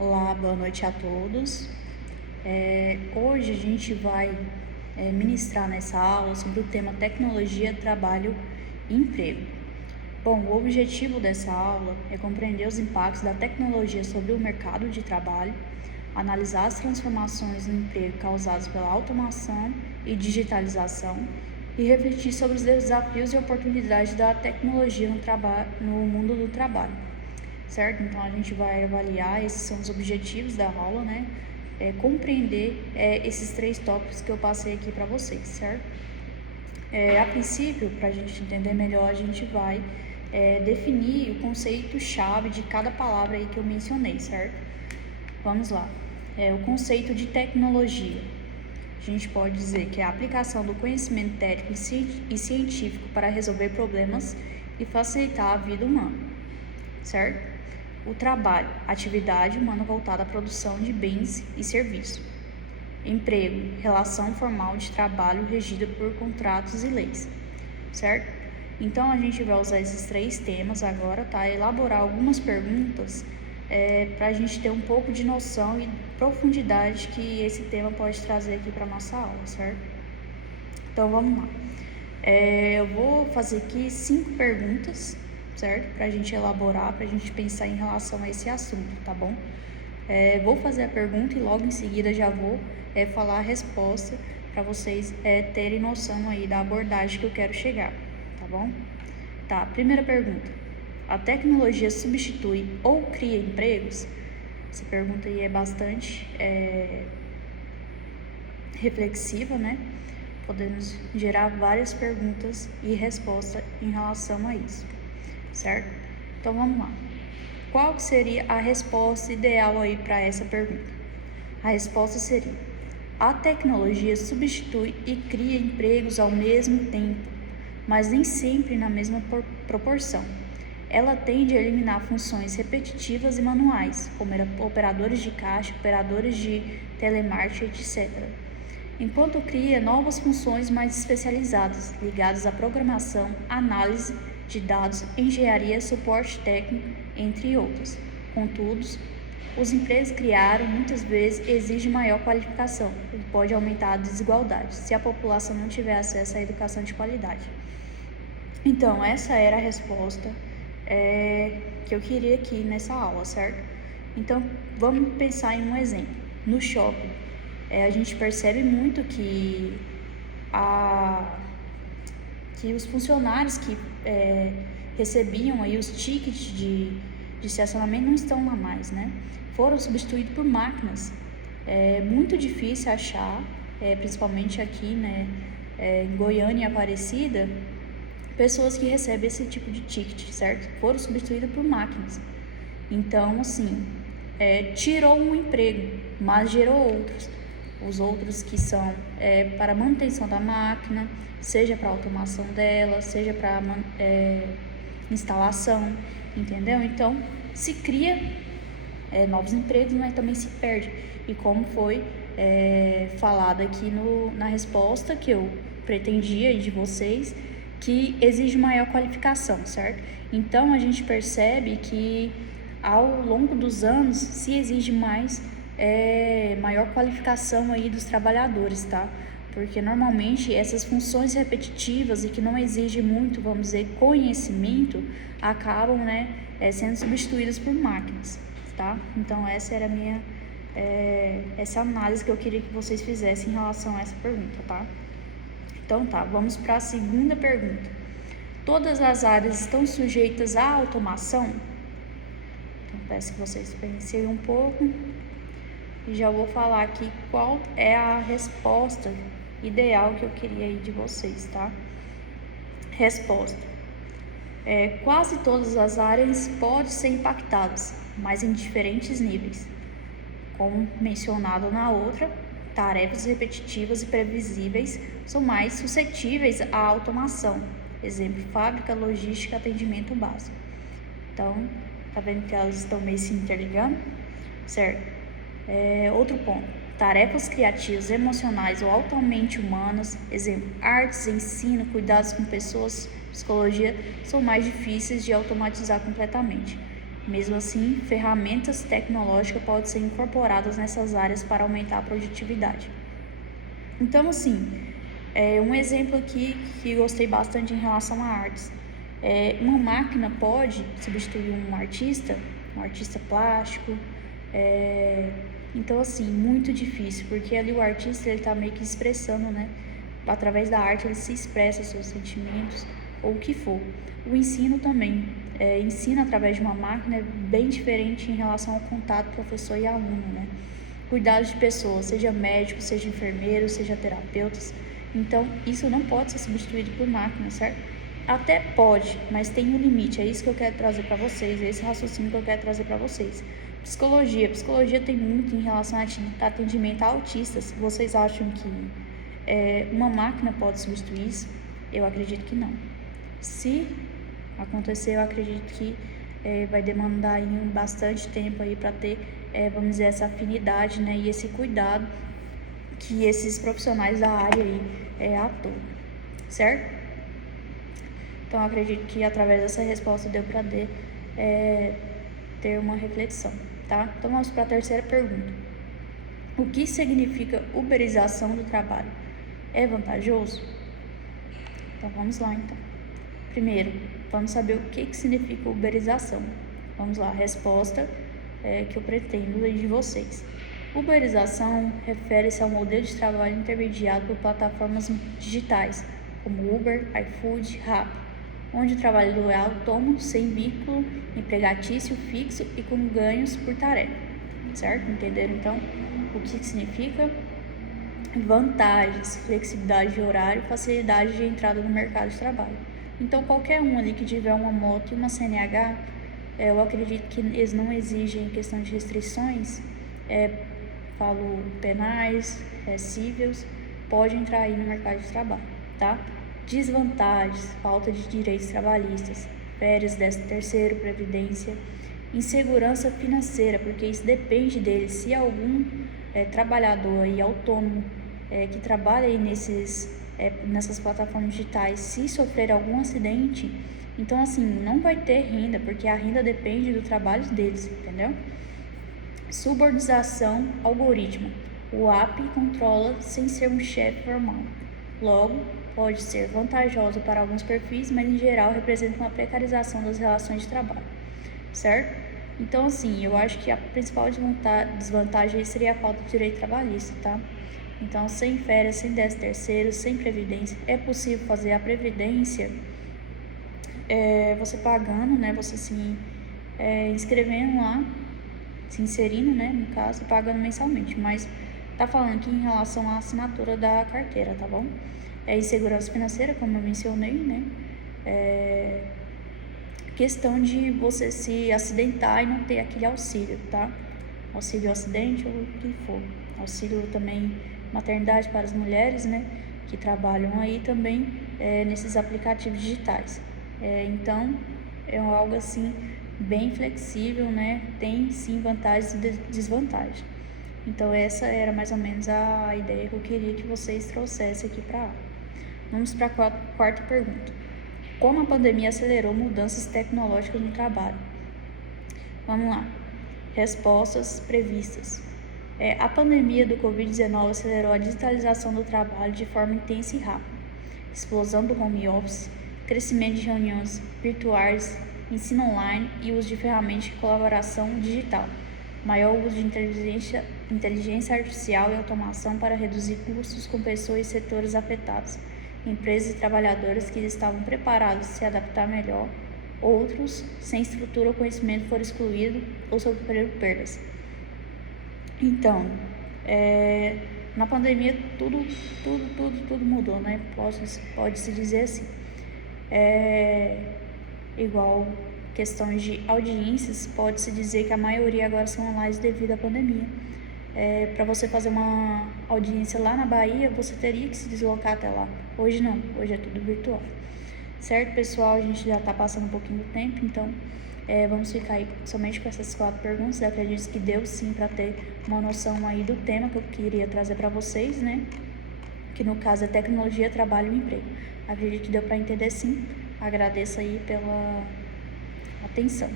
Olá, boa noite a todos. Hoje a gente vai ministrar nessa aula sobre o tema tecnologia, trabalho e emprego. Bom, o objetivo dessa aula é compreender os impactos da tecnologia sobre o mercado de trabalho, analisar as transformações no emprego causadas pela automação e digitalização e refletir sobre os desafios e oportunidades da tecnologia no mundo do trabalho. Certo? Então, a gente vai avaliar, esses são os objetivos da aula, né? Compreender esses 3 tópicos que eu passei aqui para vocês, certo? A princípio, para a gente entender melhor, a gente vai definir o conceito-chave de cada palavra aí que eu mencionei, certo? Vamos lá. O conceito de tecnologia. A gente pode dizer que é a aplicação do conhecimento técnico e científico para resolver problemas e facilitar a vida humana, certo? O trabalho, atividade humana voltada à produção de bens e serviços. Emprego, relação formal de trabalho regida por contratos e leis, certo? Então, a gente vai usar esses 3 temas agora, tá? Elaborar algumas perguntas para a gente ter um pouco de noção e profundidade que esse tema pode trazer aqui para nossa aula, certo? Então, vamos lá. Eu vou fazer aqui 5 perguntas, certo? Para a gente elaborar, para a gente pensar em relação a esse assunto, tá bom? Vou fazer a pergunta e logo em seguida já vou falar a resposta para vocês terem noção aí da abordagem que eu quero chegar, tá bom? Tá, primeira pergunta. A tecnologia substitui ou cria empregos? Essa pergunta aí é bastante reflexiva, né? Podemos gerar várias perguntas e respostas em relação a isso, certo? Então, vamos lá. Qual que seria a resposta ideal aí para essa pergunta? A resposta seria: a tecnologia substitui e cria empregos ao mesmo tempo, mas nem sempre na mesma proporção. Ela tende a eliminar funções repetitivas e manuais, como operadores de caixa, operadores de telemarketing, etc., enquanto cria novas funções mais especializadas, ligadas à programação, análise de dados, engenharia, suporte técnico, entre outros. Contudo, os empregos criados muitas vezes exigem maior qualificação, o que pode aumentar a desigualdade, se a população não tiver acesso à educação de qualidade. Então, essa era a resposta que eu queria aqui nessa aula, certo? Então, vamos pensar em um exemplo. No shopping, a gente percebe muito que os funcionários que recebiam aí os tickets de estacionamento não estão lá mais, né? Foram substituídos por máquinas. É muito difícil achar, principalmente aqui, né, em Goiânia e Aparecida, pessoas que recebem esse tipo de ticket, certo? Foram substituídas por máquinas. Então, assim, tirou um emprego, mas gerou outros. Os outros que são para manutenção da máquina, seja para automação dela, seja para instalação, entendeu? Então, se cria novos empregos, mas também se perde. E como foi falado aqui na resposta que eu pretendia de vocês, que exige maior qualificação, certo? Então, a gente percebe que ao longo dos anos se exige maior qualificação aí dos trabalhadores, tá? Porque normalmente essas funções repetitivas e que não exigem muito, vamos dizer, conhecimento, acabam, né, sendo substituídas por máquinas, tá? Então, essa era a minha essa análise que eu queria que vocês fizessem em relação a essa pergunta, tá? Então tá, vamos para a segunda pergunta. Todas as áreas estão sujeitas à automação? Então, peço que vocês pensem um pouco e já vou falar aqui qual é a resposta ideal que eu queria aí de vocês, tá? Resposta. Quase todas as áreas podem ser impactadas, mas em diferentes níveis. Como mencionado na outra, tarefas repetitivas e previsíveis são mais suscetíveis à automação. Exemplo, fábrica, logística, atendimento básico. Então, tá vendo que elas estão meio se interligando? Certo. Outro ponto. Tarefas criativas, emocionais ou altamente humanas, exemplo, artes, ensino, cuidados com pessoas, psicologia, são mais difíceis de automatizar completamente. Mesmo assim, ferramentas tecnológicas podem ser incorporadas nessas áreas para aumentar a produtividade. Então, assim, um exemplo aqui que gostei bastante em relação a artes. Uma máquina pode substituir um artista plástico. Então, assim, muito difícil, porque ali o artista ele tá meio que expressando, né? Através da arte ele se expressa seus sentimentos ou o que for. O ensino também. Ensino através de uma máquina é bem diferente em relação ao contato professor e aluno, né? Cuidados de pessoas, seja médico, seja enfermeiro, seja terapeutas. Então, isso não pode ser substituído por máquina, certo? Até pode, mas tem um limite. É isso que eu quero trazer para vocês, é esse raciocínio que eu quero trazer para vocês. Psicologia tem muito em relação a atendimento a autistas. Vocês acham que uma máquina pode substituir isso? Eu acredito que não. Se acontecer, eu acredito que vai demandar aí bastante tempo aí para ter, vamos dizer, essa afinidade, né, e esse cuidado que esses profissionais da área aí atuam, certo? Então, eu acredito que através dessa resposta deu para ter uma reflexão, tá? Então, vamos para a terceira pergunta. O que significa uberização do trabalho? É vantajoso? Então, vamos lá, então. Primeiro, vamos saber o que significa uberização. Vamos lá, a resposta que eu pretendo de vocês. Uberização refere-se ao modelo de trabalho intermediado por plataformas digitais, como Uber, iFood, Rappi, onde o trabalhador é autônomo, sem vínculo empregatício fixo e com ganhos por tarefa, certo? Entenderam, então, o que significa? Vantagens, flexibilidade de horário, facilidade de entrada no mercado de trabalho. Então, qualquer um ali que tiver uma moto e uma CNH, eu acredito que eles não exigem questão de restrições, falo penais, cíveis, pode entrar aí no mercado de trabalho, tá? Desvantagens, falta de direitos trabalhistas, férias, 13º, previdência, insegurança financeira, porque isso depende dele. Se algum trabalhador aí autônomo que trabalha aí nessas plataformas digitais, se sofrer algum acidente, então assim, não vai ter renda, porque a renda depende do trabalho deles, entendeu? Subordinação algoritmo. O API controla sem ser um chefe formal. Logo, pode ser vantajoso para alguns perfis, mas em geral representa uma precarização das relações de trabalho, certo? Então, assim, eu acho que a principal desvantagem seria a falta de direito trabalhista, tá? Então, sem férias, sem 13º, sem previdência, é possível fazer a previdência você pagando, né? Você se inscrevendo lá, se inserindo, né? No caso, pagando mensalmente. Mas tá falando aqui em relação à assinatura da carteira, tá bom? Insegurança financeira, como eu mencionei, né? Questão de você se acidentar e não ter aquele auxílio, tá? Auxílio acidente ou o que for. Auxílio também maternidade para as mulheres, né? Que trabalham aí também nesses aplicativos digitais. Então, é algo assim bem flexível, né? Tem sim vantagens e desvantagens. Então, essa era mais ou menos a ideia que eu queria que vocês trouxessem aqui para a aula. Vamos para a quarta pergunta. Como a pandemia acelerou mudanças tecnológicas no trabalho? Vamos lá. Respostas previstas. A pandemia do Covid-19 acelerou a digitalização do trabalho de forma intensa e rápida. Explosão do home office, crescimento de reuniões virtuais, ensino online e uso de ferramentas de colaboração digital. Maior uso de inteligência artificial e automação para reduzir custos com pessoas e setores afetados. Empresas e trabalhadores que estavam preparados a se adaptar melhor, outros, sem estrutura ou conhecimento, foram excluídos ou sofreram perdas. Então, na pandemia tudo mudou, né? Pode-se dizer assim. Igual questões de audiências, pode-se dizer que a maioria agora são online devido à pandemia. Para você fazer uma audiência lá na Bahia, você teria que se deslocar até lá. Hoje não, hoje é tudo virtual. Certo, pessoal? A gente já está passando um pouquinho do tempo, então vamos ficar aí somente com essas 4 perguntas. Eu acredito que deu sim para ter uma noção aí do tema que eu queria trazer para vocês, né? Que no caso é tecnologia, trabalho e emprego. Acredito que deu para entender sim. Agradeço aí pela atenção.